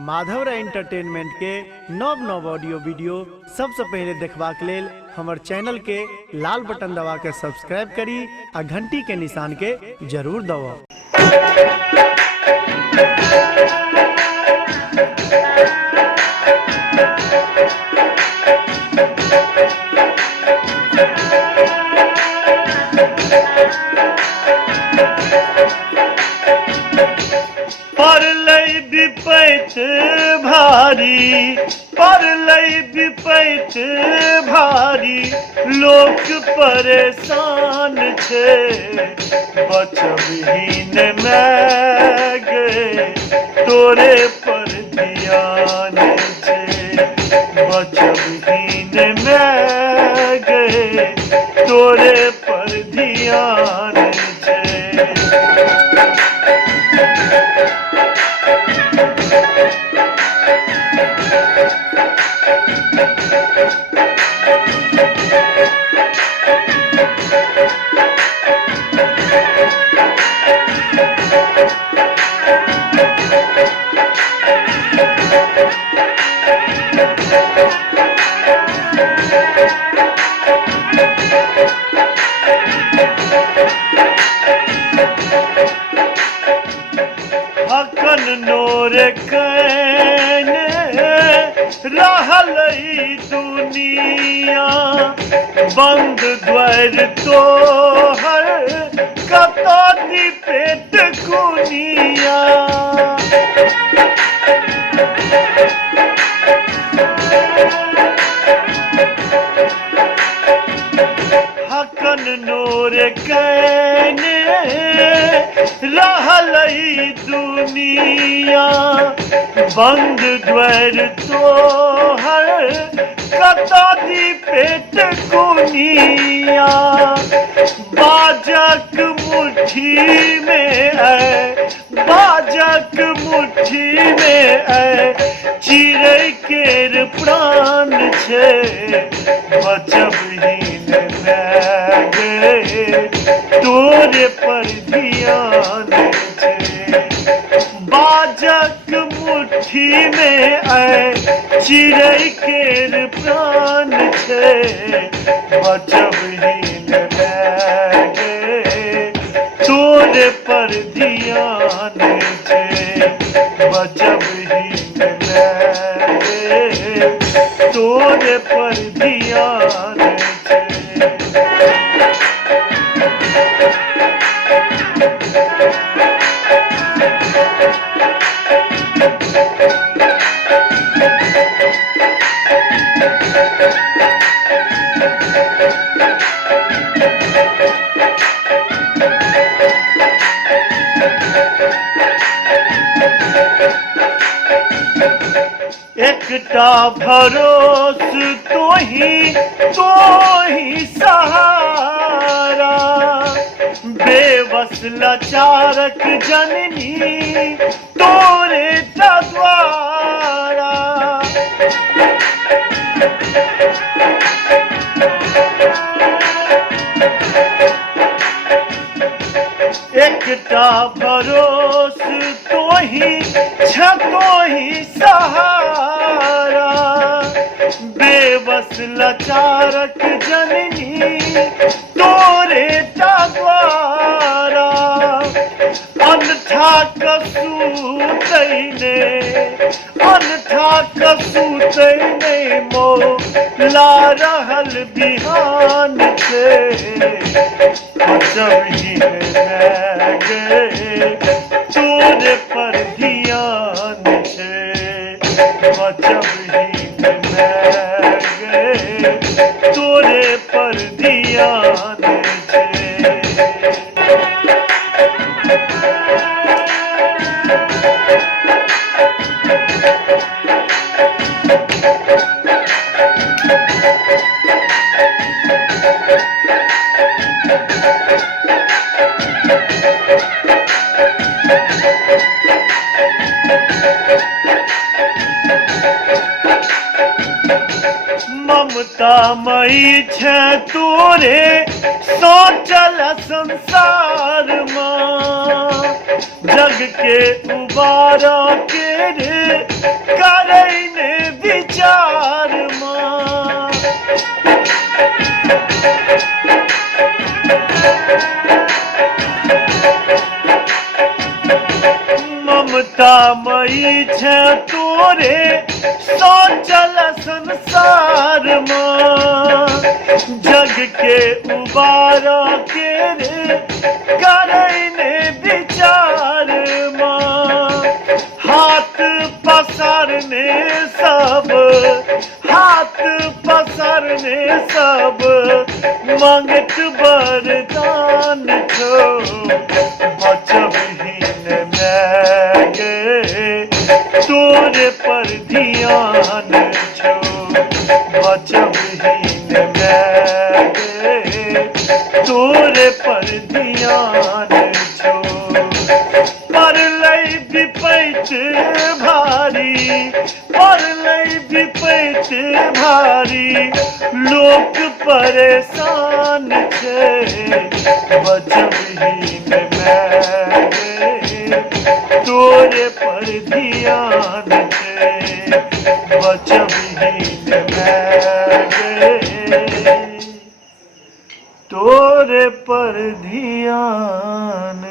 Madhav entertainment के नव नव ऑडियो वीडियो सबसे पहले देखबाक लेल हमर चैनल के लाल बटन दबा के सब्सक्राइब करी आ घंटी के निशान के जरूर दबाओ। विपैत भारी परलय विपैत भारी लोक परेशान छे बचबहीन मैं गे तोरे पर ध्यान छे बचबहीन मैं गे तोरे पर ध्यान छे। हकन नोर कैन रहल दुनिया बंद द्वार तोहर कतो दी पेट कुनिया हकन नोर कैन रहल दुनिया बंद द्वार तोहर कतो दी पेट कुनिया बाजक मुट्ठी में है बाजक मुट्ठी में है चिड़ै केर प्राण छे बचबहीन मैं गे तोरे पर ध्यान छे बाजक मुट्ठी में है चिड़ै केर प्राण छे बचबहीन मैं गे तोरे पर ध्यान छे बचबहीन मैं गे तोरे पर ध्यान छे। एकटा भरोस तो ही सहारा बेबस लाचारक जननी तोरे द्वारा एकटा भरोस तो ही सहारा बेबस लाचारक जननी तोरे द्वारा अनठा कसुतैने मोला रहल बिहान छे बचबहीन मैं गे तोरे पर ध्यान छे बचबहीन मैं गे तोरे पर ध्यान छे। ममता मई छे तोरे सोचल संसार मां जग के उबारा के रे दयामयी छे तोरे सोचल संसार मां जग के उबारा के रे करने विचार मां हाथ पसारने सब हाथ पसारने सब मंगत वरदान छो बचबहीन मैं गे तोरे पर ध्यान छो बचबहीन मैं गे तोरे पर ध्यान छो परलय विपैत भारी परलय विपैत भारी लोक परेशान छे बचबहीन मैं गे तोरे पर ध्यान छे बचबहीन मैं गे तोरे पर ध्यान